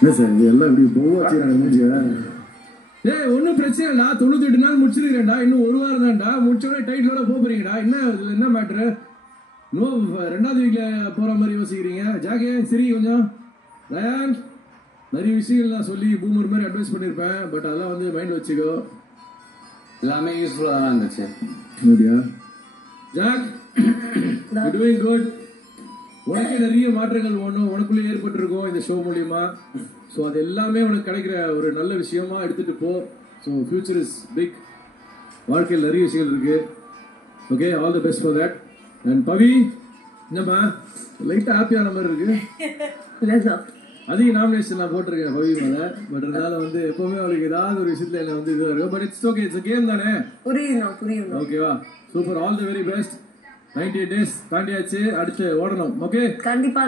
என்ன சார் இது எல்லாம் இப்படி போவாச்சு? ஏய் ஒன்றும் பிரச்சனை இல்லடா, 98 நாள் முடிச்சிருக்கிறேன்டா, இன்னும் ஒரு வாரம் தான்டா, முடிச்சோடனே டைட்டிலோட போறீங்கடா. என்ன மேட்ரு? நோ 2வது வீக்ல போற மாதிரி யோசிக்கிறீங்க. ஜாக்கே சரி கொஞ்சம் ரயான், நிறைய விஷயங்கள் நான் சொல்லி பூமர் மாதிரி அட்வைஸ் பண்ணியிருப்பேன், பட் அதெல்லாம் வந்து மைண்ட் வச்சுக்கோ. எல்லாமே யூஸ்ஃபுல்லாக தான் இருந்துச்சு. அப்படியா ஜாக், யூ டூயிங் குட். உனக்கு நிறைய மாற்றங்கள் ஒன்றும் உனக்குள்ளே ஏற்பட்டிருக்கும் இந்த ஷோ மூலியமா. ஸோ அது எல்லாமே உனக்கு கிடைக்கிற ஒரு நல்ல விஷயமா எடுத்துட்டு போ. So future is big. வாழ்க்கையில் நிறைய விஷயங்கள் இருக்கு. Okay, all the best for that. And Pavi, என்னம்மா லைட்டாக ஹாப்பியான மாதிரி இருக்கு? அதிக நாமினேஷன் நான் போட்டிருக்கேன் பவி மேலே. பட் இருந்தாலும் வந்து எப்பவுமே அவளுக்கு ஏதாவது ஒரு விஷயத்துல என்ன வந்து இதுவாக இருக்கும். But it's okay, it's game தானே. புரியுது. ஓகேவா, super, all the very best. 98 days தாண்டியாச்சு, அடுத்து ஓடணும். ஓகே, கண்டிப்பா.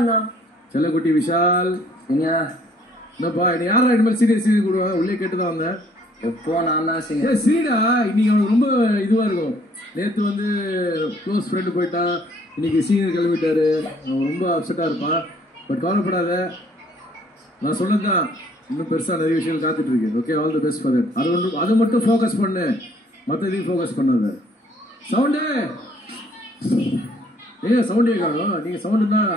செல்லக்குட்டி விஷால், என்னப்பா நீ யாரா இனிமேல் சீரியஸ் கொடுவாங்க? உள்ளே கேட்டுதான் வந்தேன். எப்போ நான் தான் சீனியர். ஏ சீடா, இன்னைக்கு அவனுக்கு ரொம்ப இதுவா இருக்கும். நேற்று வந்து க்ளோஸ் ஃப்ரெண்டு போயிட்டான், இன்னைக்கு சீனியர் கிளம்பிட்டாரு. அவன் ரொம்ப அப்செட்டா இருப்பான். பட் கவலைப்படாத, நான் சொன்னதுதான், இன்னும் பெருசா நிறைய விஷயங்கள் காத்துட்டு இருக்கு. Okay, all the best for that. அது மட்டும் ஃபோக்கஸ் பண்ணு, மற்ற எதையும் ஃபோக்கஸ் பண்ணாத. சவுண்டு ஏன் சவுண்டே காணும்? நீங்க சவுண்டு தான்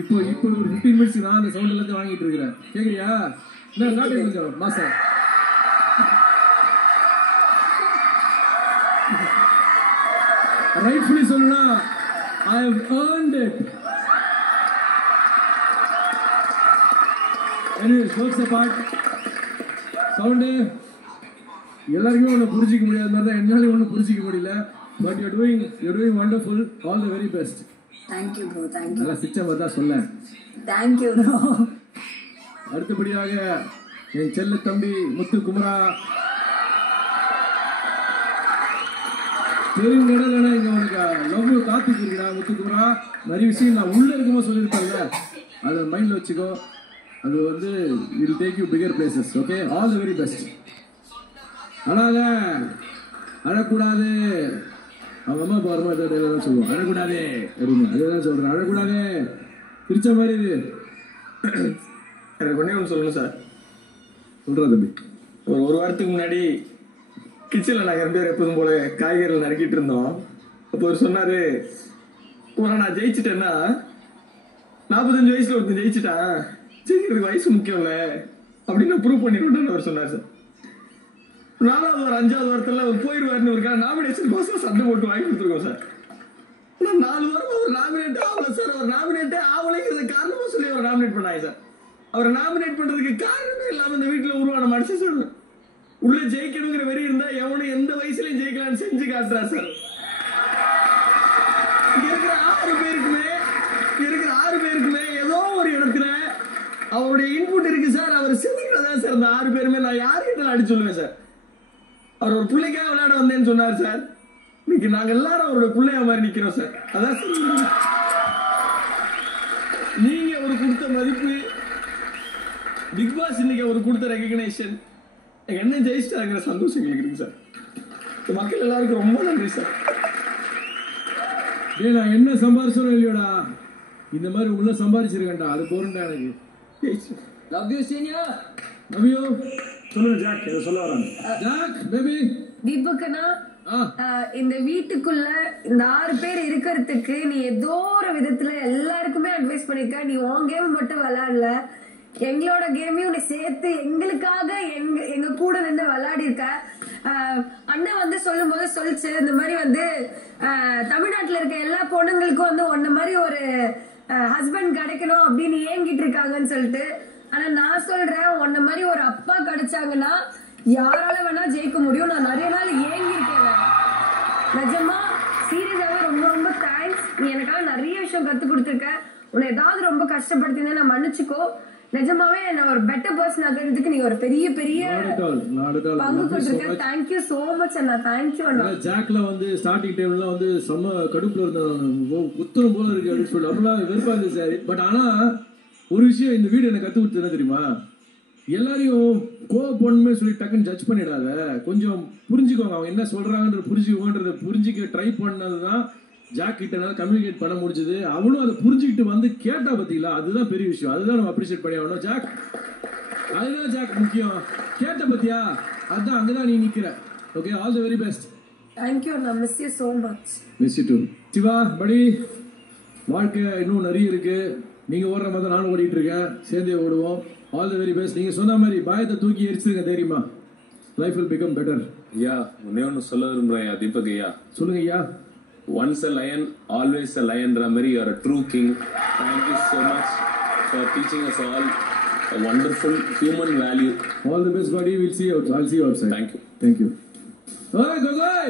இப்போ ஒரு 15 minutes நான் அந்த சவுண்ட் எல்லாத்தையும் வாங்கிட்டு இருக்கிறேன். கேக்குறியா? என்ன காட்டு கொஞ்சம் மாசம் ரைட்ஃபுல்லி சொல்லணும்னா I have earned it. Anyways, jokes apart, sound எல்லாருமே ஒன்று புரிஞ்சிக்க முடியாத மாதிரி தான் என்னாலையும் ஒன்றும் புரிஞ்சிக்க முடியல. But you're doing wonderful. All the very best. Thank you bro, thank you. நல்லா சிச்ச மாதிரி தான் சொல்லேன். Thank you bro. அடுத்தபடியாக என் செல்ல தம்பி முத்து குமரா. பெருங்கடல் இங்க உனக்கு லவ் காத்துக்கு இருக்குடா முத்து குமரா. நிறைய விஷயம் நான் உள்ள இருக்கும்போது சொல்லியிருப்பாங்க, அதை மைண்ட்ல வச்சுக்கோ. அது வந்து will take you bigger places. Okay, all the very best. அழக்கூடாது. அவங்க அம்மா பாருமா ஏதோ டைலாக் சொல்லுவோம், அழக்கூடாது அப்படின்னு. அதுதான் சொல்றேன், அழக்கூடாது. பிரிச்ச மாதிரி இது. எனக்கு ஒன்று சொல்லணும் சார். சொல்றா தம்பி. ஒரு வாரத்துக்கு முன்னாடி கிச்சனில் நாங்கள் 2 பேர் எப்போதும் போல காய்கறிகள் நறுக்கிட்டு இருந்தோம். அப்போ அவர் சொன்னார், நான் ஜெயிச்சிட்டேன்னா 45 வயசுல ஒருத்தன் ஜெயிச்சிட்டான், ஜெயிக்கிறதுக்கு வயசு முக்கியம் இல்லை அப்படின்னு நான் ப்ரூவ் பண்ணிடுவேன் அவர் சொன்னார் சார். 4வது வாரம் 5வது வாரத்தில் அவர் போயிடுவாருன்னு ஒரு நாமினேஷன் கோசம் சண்டை போட்டு வாங்கி கொடுத்துருக்கோம் சார். ஆனால் 4 வாரம் அவர் நாமினேட்டே ஆகலை சார். அவர் நாமினேட்டே ஆகலைங்கிறது காரணமாக சொல்லி அவர் நாமினேட் பண்ணாங்க சார். அவரை நாமினேட் பண்ணுறதுக்கு காரணமே இல்லாமல் இந்த வீட்டில் உருவான மனுஷன் சார். உள்ள ஜெயிக்கணுங்கிற வெறி இருந்தா எவனும் எந்த வயசுலயும் ஜெயிக்கலாம்னு செஞ்சு காட்டுறா சார். இங்க இருக்கிற 6 பேருக்குமே ஏதோ ஒரு இடத்துல அவருடைய இன்புட் இருக்கு சார். அவர் செதுக்கிறதா சார் அந்த 6 பேருமே. நான் யார்கிட்ட அடிச்சு சொல்லுவேன் சார். அவர் ஒரு பிள்ளைக்காக விளையாட வந்தேன்னு சொன்னார் சார். இன்னைக்கு நாங்க எல்லாரும் அவருடைய பிள்ளையா மாதிரி நிக்கிறோம் சார். அதான் நீங்க ஒரு கொடுத்த மதிப்பு, பிக் பாஸ் இன்னைக்கு ஒரு கொடுத்த ரெகக்னேஷன், என்ன ஜெயிச்சிட்டாங்கிற சந்தோஷம் எங்களுக்கு இருக்கு சார். மக்கள் எல்லாருக்கும் ரொம்ப நன்றி சார். நான் என்ன சம்பாரிச்சோம் இல்லையோடா, இந்த மாதிரி உள்ள சம்பாரிச்சிருக்கேன்டா, அது போறேன்டா எனக்கு. Love you senior. Love you. சொல்லுங்க ஜாக், ஏதோ சொல்ல வராங்க. Jack baby. தீபக்கனா, இந்த வீட்டுக்குள்ள இந்த 6 பேர் இருக்கிறதுக்கு நீ ஏதோ ஒரு விதத்துல எல்லாருக்குமே அட்வைஸ் பண்ணிருக்க. நீ உன் கேம் மட்டும் விளையாடல, எங்களோட கேமையும் நீ சேர்த்து எங்களுக்காக எங்க கூட நின்று விளையாடி இருக்க. அண்ணன் வந்து சொல்லும் போது சொல்லிச்சு, இந்த மாதிரி வந்து தமிழ்நாட்டுல இருக்க எல்லா பொண்ணுங்களுக்கும் வந்து உன்ன மாதிரி ஒரு ஹஸ்பண்ட் கிடைக்கணும் அப்படின்னு ஏங்கிட்டு இருக்காங்கன்னு சொல்லிட்டு. ஆனா நான் சொல்றேன், உன்ன மாதிரி ஒரு அப்பா கிடைச்சாங்கன்னா யாரால வேணா ஜெயிக்க முடியும். நான் நிறைய நாள் ஏங்கி இருக்கேன் நிஜமா, சீரியஸாவே ரொம்ப ரொம்ப தேங்க்ஸ். நீ எனக்காக நிறைய விஷயம் கத்து கொடுத்துருக்க. உன்னை ஏதாவது ரொம்ப கஷ்டப்படுத்தினா நான் மன்னிச்சுக்கோ. நிஜமாவே நான் ஒரு பெட்டர் பர்சன் ஆகிறதுக்கு நீ ஒரு பெரிய பெரிய பங்கு கொடுத்துருக்க. தேங்க்யூ சோ மச் அண்ணா, தேங்க்யூ அண்ணா. ஜாக்ல வந்து ஸ்டார்டிங் டைம்ல வந்து செம்ம கடுப்புல இருந்த புத்தகம் போல இருக்கு அப்படின்னு சொல்லி அப்படிலாம் வெறுப்பா இருந்துச்சு சார். பட் ஆனா ஒரு விஷயம் இந்த வீடு எனக்கு கத்து கொடுத்தது தெரியுமா, எல்லாரையும் கோவப்படணுமே சொல்லி டக்குன்னு ஜட்ஜ் பண்ணிடாத, கொஞ்சம் புரிஞ்சுக்கோங்க, அவங்க என்ன சொல்றாங்கன்றது புரிஞ்சுக்கோன்றத புரிஞ்சுக்க ட்ரை பண்ணதுதான் ஜாக் கிட்ட கம்யூனிகேட் பண்ண முடிஞ்சது. அவளும் அதை புரிஞ்சுக்கிட்டு வந்து கேட்டா பத்தீங்களா, அதுதான் பெரிய விஷயம். அதுதான் நம்ம அப்ரிஷியேட் பண்ணி ஆகணும். ஜாக், அதுதான் ஜாக் முக்கியம். கேட்ட பத்தியா, அதுதான் அங்கதான் நீ நிக்கிற. Okay, all the very best. Thank you, I miss you so much. Miss you too. Siva படி, வாழ்க்கை இன்னும் நிறைய இருக்கு. நீங்க ஓடுற மாதிரி தான் நானும் ஓடிட்டு இருக்கேன். சேர்ந்தே ஓடுவோம். All the very best. நீங்க சொன்ன மாதிரி பயத்தை தூக்கி எரிச்சிருங்க தைரியமா. Life will become better. ஐயா, ஒன்னே ஒன்று சொல்ல விரும்புறேன் ஐயா, தீபக் ஐயா. சொல்லுங்க ஐயா. Once a lion always a lion மாதிரி you are a true king. Thank you so much for teaching us all a wonderful human value. All the best buddy. We'll see you outside. I'll see you outside. Thank you. Thank you. Hey Gogoi.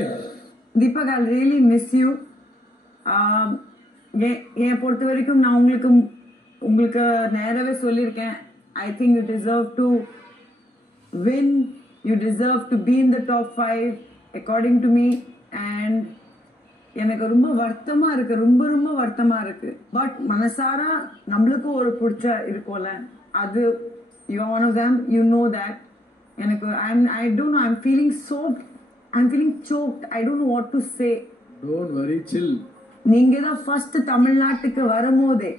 Deepak, I'll really miss you. என்னை பொறுத்த வரைக்கும் நான் உங்களுக்கு நேரவே சொல்லியிருக்கேன். I think you deserve to win. You deserve to be in the top 5 according to me. And எனக்கு ரொம்ப வருத்தமா இருக்கு, ரொம்ப ரொம்ப வருத்தமா இருக்கு. பட் மனசாரா நம்மளுக்கும் ஒரு பிடிச்ச இருக்கும்ல, அது you are one of them. You know that. எனக்கு I don't know. I'm feeling choked. I don't know what to say. Don't worry, chill. நீங்க தான் ஃபர்ஸ்ட் தமிழ்நாட்டுக்கு வரும்போதே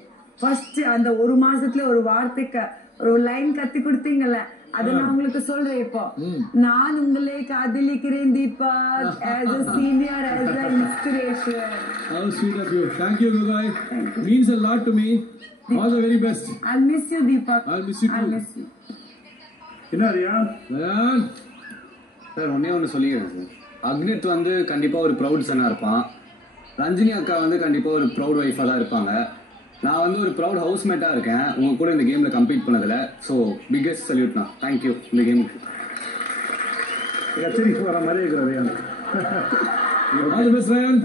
ஃபர்ஸ்ட் அந்த ஒரு மாசத்துல ஒரு வார்த்தைக்கு ஒரு லைன் கத்தி கொடுத்தீங்கல்ல, அதை நான் உங்களுக்கு சொல்றேன். இப்போ நான் உங்களை காதலிக்கிறேன் Deepak, as a senior, as an inspiration. How sweet of you. Thank you Gogoi. Means a lot to me. All the very best. I'll miss you Deepak. I'll miss you too. I'll miss you. என்ன Ryan? Rayon sir ஒன்னே ஒன்று சொல்லிக்கிறேன் sir. அக்னித் வந்து கண்டிப்பாக ஒரு proud சனாக இருப்பான். ரஞ்சினி அக்கா வந்து கண்டிப்பாக ஒரு ப்ரௌட் ஒய்ஃபாக தான் இருப்பாங்க. நான் வந்து ஒரு ப்ரௌட் ஹவுஸ்மேட்டாக இருக்கேன் உங்கள் கூட இந்த கேமில் கம்ப்ளீட் பண்ணதில். So biggest சல்யூட்ண்ணா. தேங்க்யூ இந்த கேமுக்கு. கச்சேரிக்கு வர மாதிரியே இருக்கிற Ryan. All the best Ryan.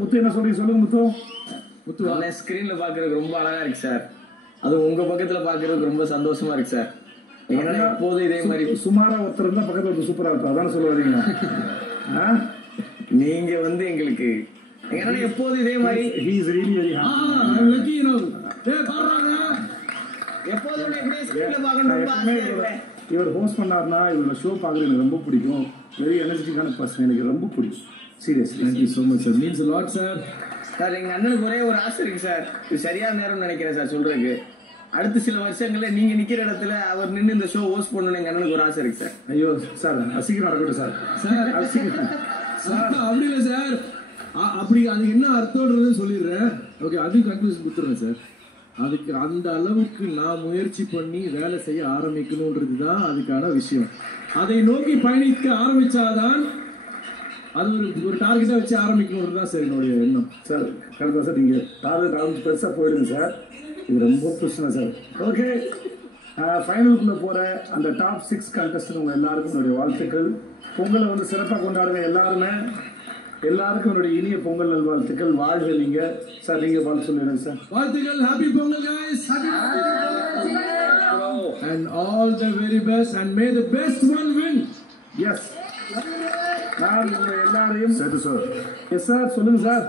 Muthu என்ன சொல்லுங்க முத்து. அவனை ஸ்கிரீன்ல பாக்குறதுக்கு ரொம்ப அழகா இருக்கு சார். அது உங்க பக்கத்துல பாக்குறதுக்கு ரொம்ப சந்தோஷமா இருக்கு சார். எப்போதும் இதே மாதிரி சுமாரா ஒருத்தர் இருந்தா பக்கத்துல ஒரு சூப்பரா இருக்கும். அதான சொல்ல வரீங்க? நீங்க வந்து எங்களுக்கு எப்போதும் இதே மாதிரி he is really very happy. I'm lucky you know. டேய் பாருங்க, எப்போதும் இப்படியே ஸ்கிரீன்ல பார்க்கணும் ரொம்ப ஆசையா இருக்கு. இவர் ஹோஸ்ட் பண்ணாருன்னா இவரோட ஷோ பார்க்கறது எனக்கு ரொம்ப பிடிக்கும். வெரி எனர்ஜெட்டிக்கான பர்சன், எனக்கு ரொம்ப பிடிக்கும். Seriously thank you so much sir. Means a lot sir. Sir எங்க அண்ணனுக்கு ஒரே ஒரு ஆசை இருக்கு சார். இது சரியான நேரம் நினைக்கிறேன் சார் சொல்றதுக்கு. அடுத்த சில வருஷங்கள்ல நீங்க நிக்கிற இடத்துல அவர் நின்று இந்த ஷோ ஹோஸ்ட் பண்ணணும் எங்க அண்ணனுக்கு ஒரு ஆசை இருக்கு சார். ஐயோ சார், அசிங்கம் நடக்கட்டும் சார். சார் அசிங்கம் சார் அப்படி இல்லை சார். அப்படி அது என்ன அர்த்தம்ன்றதை சொல்லிடுறேன். ஓகே, அதுக்கு கன்க்ளூஷன் கொடுத்துருவேன் சார். அதுக்கு அந்த அளவுக்கு நான் முயற்சி பண்ணி வேலை செய்ய ஆரம்பிக்கணுன்றது தான் அதுக்கான விஷயம். அதை நோக்கி பயணிக்க ஆரம்பிச்சாதான் அது ஒரு டார்கெட்டா வச்சு ஆரம்பிக்கணுன்றது தான் சார் என்னுடைய எண்ணம். சார் கரெக்டாக சார். நீங்கள் டார்கெட் பெருசாக போயிடுங்க சார். இது ரொம்ப பிரச்சனை சார். ஓகே, ஃபைனலுக்குள்ளே போகிற அந்த டாப் 6 கண்டஸ்டன்ட் உங்கள் எல்லாருக்கும் என்னுடைய வாழ்த்துக்கள். பொங்கலை வந்து சிறப்பாக கொண்டாடுங்க எல்லாருக்கும் என்னுடைய இனிய பொங்கல் நல்வாழ்த்துக்கள். வாழ்க நீங்க சார். நீங்க வாழ்த்து சொல்லிடுங்க சார். வாழ்த்துக்கள். Happy Pongal guys. And all the very best and may the best one win. Yes, நான் உங்க எல்லாரையும் சரி சார். எஸ் சார், சொல்லுங்க சார்.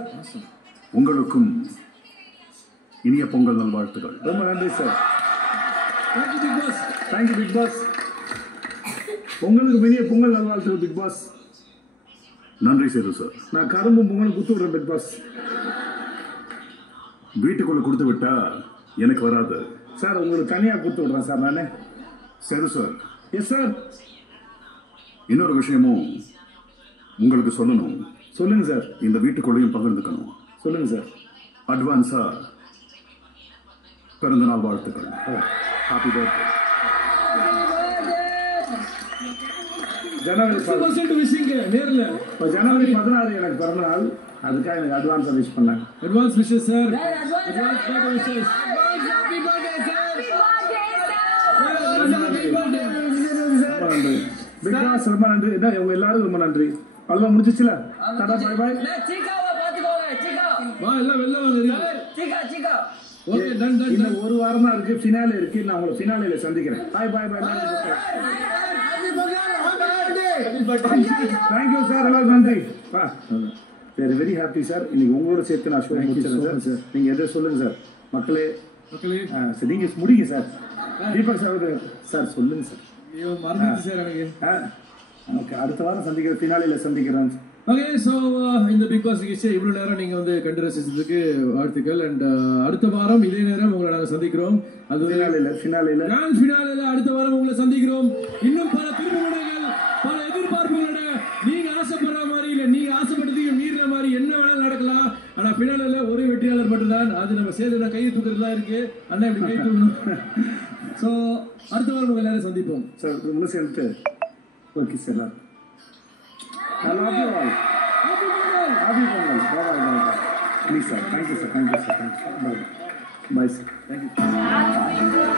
உங்களுக்கும் இனிய பொங்கல் நல்வாழ்த்துக்கள். ரொம்ப நன்றி sir. Thank you big boss. Thank you big boss. உங்களுக்கு இனிய பொங்கல் நல்வாழ்த்துக்கள் பிக் பாஸ். நன்றி சேது சார். நான் கரும்பு பொங்கல் குத்து விடுறேன் பிக் பாஸ். வீட்டுக்குள்ள கொடுத்து விட்டா எனக்கு வராது சார். உங்களுக்கு தனியா குத்து விடுறேன் சார் நானே. சேது சார். Yes sir. இன்னொரு விஷயமும் உங்களுக்கு சொல்லணும். சொல்லுங்க சார். இந்த வீட்டுக்குள்ளேயும் பகிர்ந்துக்கணும். சொல்லுங்க சார். அட்வான்ஸா பிறந்தநாள் வாழ்த்துக்கள். Happy birthday. ஜனவரி 100% விஷிங்க நேர்ல. ஜனவரி 16 எனக்கு பிறந்த நாள். அதுக்காக எனக்கு அட்வான்ஸா விஷ் பண்ணாங்க. Advance wishes sir. Advance birthday wishes. Happy birthday sir. ரொம்ப நன்றி பிக் பாஸ். ரொம்ப நன்றி. என்ன உங்க எல்லாரும் ரொம்ப நன்றி. அவ்வளோ முடிஞ்சிச்சுல. Tata bye by. வா எல்லாம் வெளில வாங்க. Okay done done. இன்னும் ஒரு வாரம் தான் இருக்கு. ஃபினாலே இருக்கு. நான் உங்களை ஃபினாலேல சந்திக்கிறேன். Bye bye bye. Thank you sir. எல்லாரும் நன்றி. வா. Very happy sir. இன்னைக்கு உங்களோட சேர்த்து நான் ஷோ முடிச்சிருக்கேன் சார். நீங்க எதை சொல்லுங்க சார். மக்களே சரி, நீங்க முடிங்க சார். தீபக் சார் சார் சொல்லுங்க சார். ஐயோ மறந்துச்சு சார் எனக்கு. ஓகே, அடுத்த வாரம் சந்திக்கிறேன். ஃபினாலேல சந்திக்கிறேன். ஓகே ஸோ இந்த பிக் பாஸ் நிகழ்ச்சி இவ்வளோ நேரம் நீங்கள் வந்து கண்டு ரசிச்சதுக்கு வாழ்த்துக்கள். அண்ட் அடுத்த வாரம் இதே நேரம் உங்களை நாங்கள் சந்திக்கிறோம். அது ஃபினாலில் அடுத்த வாரம் உங்களை சந்திக்கிறோம். இன்னும் பல திருமணங்கள், பல எதிர்பார்ப்புகளோட நீங்க ஆசைப்படுற மாதிரி இல்லை, நீங்க ஆசைப்பட்டதுக்கு மீறின மாதிரி என்ன வேணாலும் நடக்கலாம். ஆனா ஃபினாலில் ஒரே வெற்றியாளர் மட்டும்தான். அது நம்ம சேர்ந்து கை தூக்குறதுலாம் இருக்கு. அண்ணா இப்படி கை தூக்கணும். ஸோ அடுத்த வாரம் உங்க எல்லாரும் சந்திப்போம் சார். இன்னும் சேர்த்து okay sir. I love you all. Happy Pongal. Bye. Please sir. Thank you sir. Bye. Bye sir. Thank you.